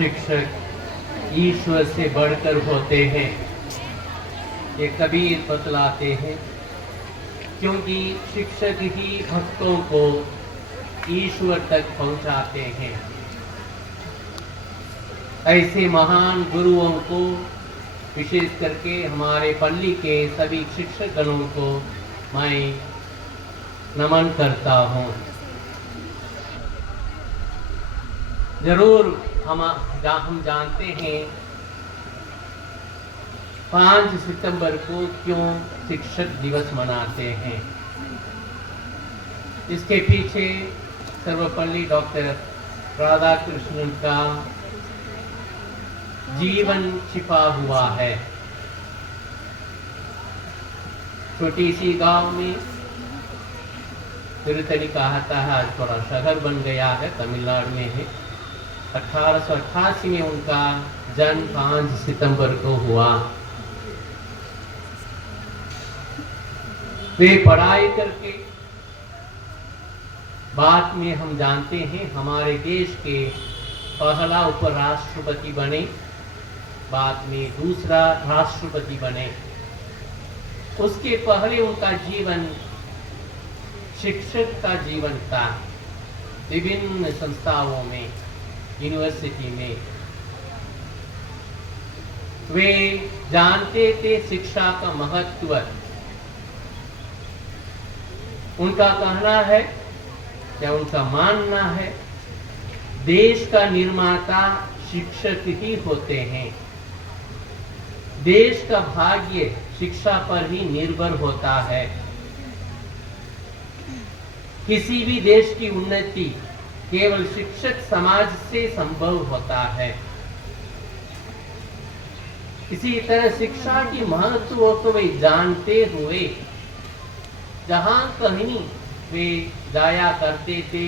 शिक्षक ईश्वर से बढ़कर होते हैं, ये कबीर बतलाते हैं, क्योंकि शिक्षक ही भक्तों को ईश्वर तक पहुंचाते हैं। ऐसे महान गुरुओं को, विशेष करके हमारे पल्ली के सभी शिक्षकगणों को मैं नमन करता हूँ। जरूर हम जानते हैं 5 सितंबर को क्यों शिक्षक दिवस मनाते हैं। इसके पीछे सर्वपल्ली डॉक्टर राधाकृष्णन का जीवन छिपा हुआ है। छोटी सी गांव में तिरुतनी कहता है, आज थोड़ा शहर बन गया है, तमिलनाडु में है। 1888 में उनका जन्म 5 सितंबर को हुआ। वे पढ़ाई करके बाद में हम जानते हैं हमारे देश के पहला उपराष्ट्रपति बने, बाद में दूसरा राष्ट्रपति बने। उसके पहले उनका जीवन शिक्षक का जीवन था। विभिन्न संस्थाओं में, यूनिवर्सिटी में वे जानते थे शिक्षा का महत्व। उनका कहना है या उनका मानना है, देश का निर्माता शिक्षक ही होते हैं। देश का भाग्य शिक्षा पर ही निर्भर होता है। किसी भी देश की उन्नति केवल शिक्षक समाज से संभव होता है। इसी तरह शिक्षा की महत्व को वे जानते हुए जहां कहीं वे जाया करते थे,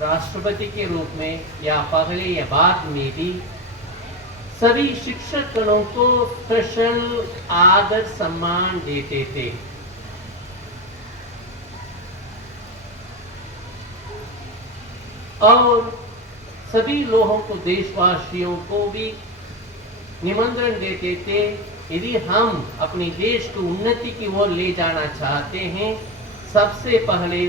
राष्ट्रपति के रूप में या पहले या बाद में भी, सभी शिक्षकगणों को स्पेशल आदर सम्मान देते थे। और सभी लोगों को, देशवासियों को भी निमंत्रण देते थे, यदि हम अपने देश को उन्नति की ओर ले जाना चाहते हैं, सबसे पहले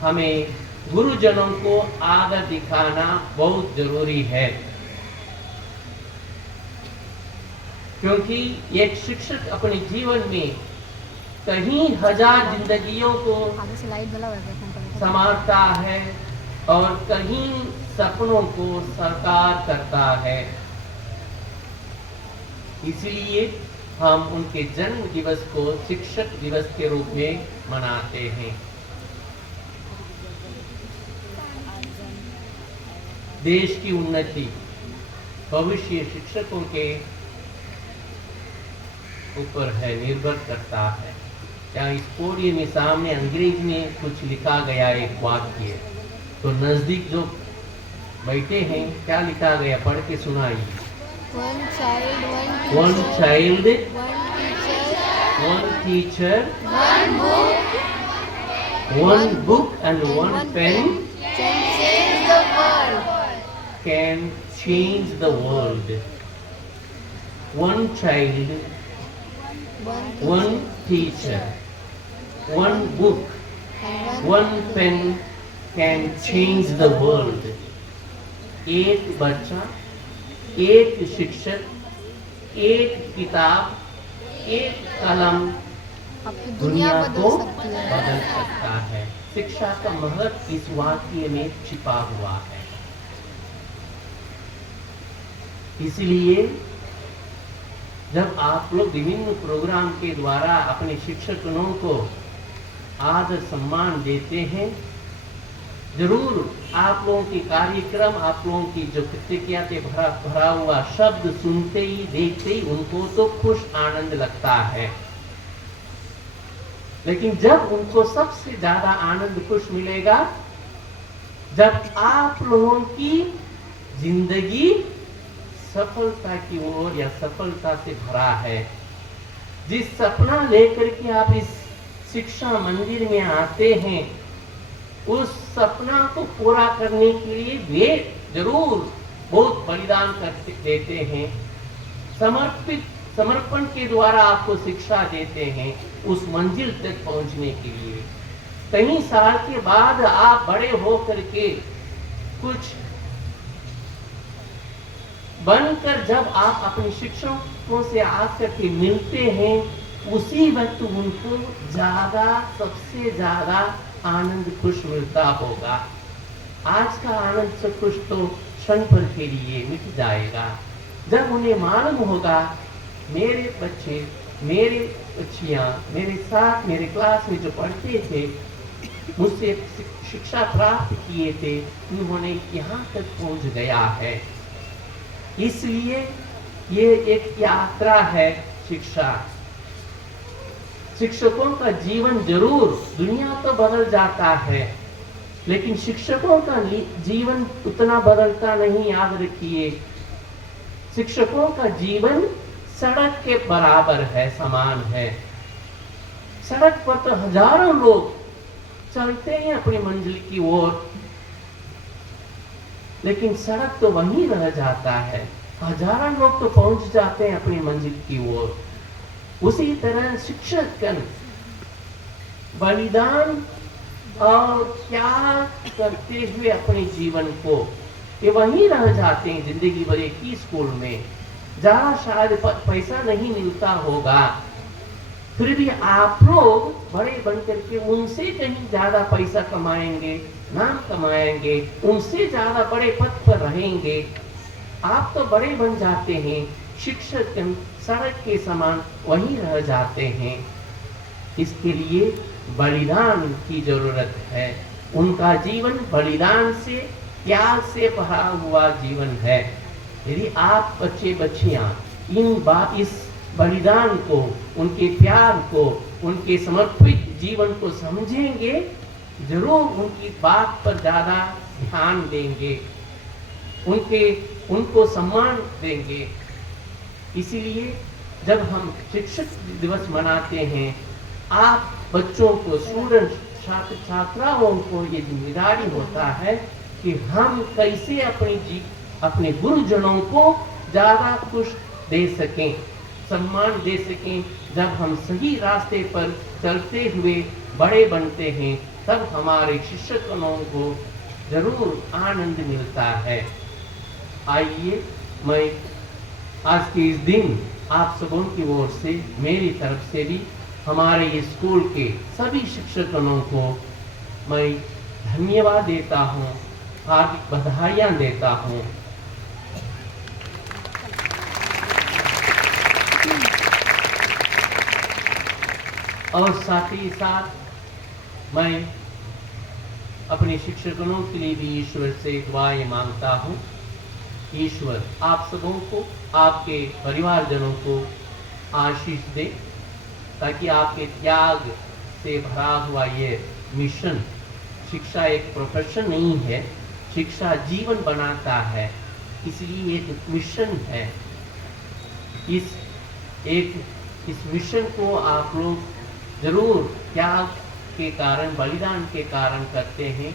हमें गुरुजनों को आदर दिखाना बहुत जरूरी है। क्योंकि एक शिक्षक अपने जीवन में कहीं हजार जिंदगियों को संभालता है और कहीं सपनों को साकार करता है। इसलिए हम उनके जन्म दिवस को शिक्षक दिवस के रूप में मनाते हैं। देश की उन्नति भविष्य शिक्षकों के ऊपर है, निर्भर करता है। या इस पोडियम में सामने अंग्रेज में कुछ लिखा गया एक वाक्य, तो नजदीक जो बैठे हैं क्या लिखा गया, पढ़ के सुनाइए। One child, one child, one teacher, one teacher, one book and one pen can change the world. can change the world. One child, one teacher, one book, one pen can change the world. एक बच्चा, एक शिक्षक, एक किताब, एक कलम दुनिया को बदल सकता है। शिक्षा का महत्व इस वाक्य में छिपा हुआ है। इसलिए जब आप लोग विभिन्न प्रोग्राम के द्वारा अपने शिक्षकों को आदर सम्मान देते हैं, जरूर आप लोगों की कार्यक्रम, आप लोगों की जो प्रतिक्रिया के भरा हुआ शब्द सुनते ही, देखते ही उनको तो खुश आनंद लगता है। लेकिन जब उनको सबसे ज्यादा आनंद खुश मिलेगा जब आप लोगों की जिंदगी सफलता की ओर या सफलता से भरा है। जिस सपना लेकर के आप इस शिक्षा मंदिर में आते हैं, उस सपना को पूरा करने के लिए वे जरूर बहुत बलिदान करते देते हैं, समर्पण के द्वारा आपको शिक्षा देते हैं उस मंजिल तक पहुंचने के लिए। कई साल के बाद आप बड़े हो करके कुछ बनकर जब आप अपने शिक्षकों से आकर के मिलते हैं, उसी वक्त उनको सबसे ज्यादा आनंद खुश मिलता होगा। आज का आनंद सब कुछ तो क्षण भर के लिए मिट जाएगा। जब उन्हें मालूम होगा मेरे बच्चे, मेरे बच्चियां मेरे साथ मेरे क्लास में जो पढ़ते थे, मुझसे शिक्षा प्राप्त किए थे, उन्होंने यहाँ तक पहुंच गया है। इसलिए ये एक यात्रा है शिक्षा। शिक्षकों का जीवन जरूर, दुनिया तो बदल जाता है, लेकिन शिक्षकों का जीवन उतना बदलता नहीं, याद रखिए। शिक्षकों का जीवन सड़क के बराबर है, समान है। सड़क पर तो हजारों लोग चलते हैं अपनी मंजिल की ओर, लेकिन सड़क तो वहीं रह जाता है। हजारों लोग तो पहुंच जाते हैं अपनी मंजिल की ओर। उसी तरह शिक्षक बलिदान और त्याग करते हुए अपने जीवन को, ये वहीं रह जाते हैं जिंदगी भर एक ही स्कूल में। जहाँ शायद पैसा नहीं मिलता होगा, फिर भी आप लोग बड़े बनकर के उनसे कहीं ज्यादा पैसा कमाएंगे, नाम कमाएंगे, उनसे ज्यादा बड़े पद पर रहेंगे। आप तो बड़े बन जाते हैं, शिक्षक सड़क के समान वहीं रह जाते हैं। इसके लिए बलिदान की जरूरत है। उनका जीवन बलिदान से, त्याग से भरा हुआ जीवन है। यदि आप बच्चे बच्चियां इस बलिदान को, उनके प्यार को, उनके समर्पित जीवन को समझेंगे, जरूर उनकी बात पर ज्यादा ध्यान देंगे, उनको सम्मान देंगे। इसीलिए जब हम शिक्षक दिवस मनाते हैं, आप बच्चों को, स्टूडेंट छात्राओं को ये जिम्मेदारी होता है कि हम कैसे अपने गुरुजनों को ज्यादा खुश दे सकें, सम्मान दे सकें। जब हम सही रास्ते पर चलते हुए बड़े बनते हैं, तब हमारे शिक्षकों को जरूर आनंद मिलता है। आइए, मैं आज के इस दिन आप सबों की ओर से, मेरी तरफ से भी हमारे स्कूल के सभी शिक्षकों को मैं धन्यवाद देता हूँ, हार्दिक बधाइयाँ देता हूँ। और साथ ही साथ मैं अपने शिक्षकों के लिए भी ईश्वर से दुआएं मांगता हूँ। ईश्वर आप सबों को, आपके परिवारजनों को आशीष दे, ताकि आपके त्याग से भरा हुआ ये मिशन, शिक्षा एक प्रोफेशन नहीं है, शिक्षा जीवन बनाता है, इसलिए एक मिशन है। इस मिशन को आप लोग जरूर त्याग के कारण, बलिदान के कारण करते हैं।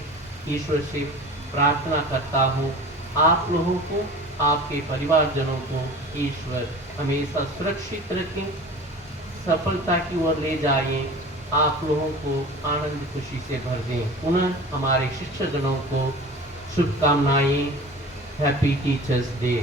ईश्वर से प्रार्थना करता हूँ आप लोगों को, आपके परिवारजनों को ईश्वर हमेशा सुरक्षित रखें, सफलता की ओर ले जाएं, आप लोगों को आनंद खुशी से भर दें। पुनः हमारे शिक्षकगणों को शुभकामनाएं। Happy teachers day.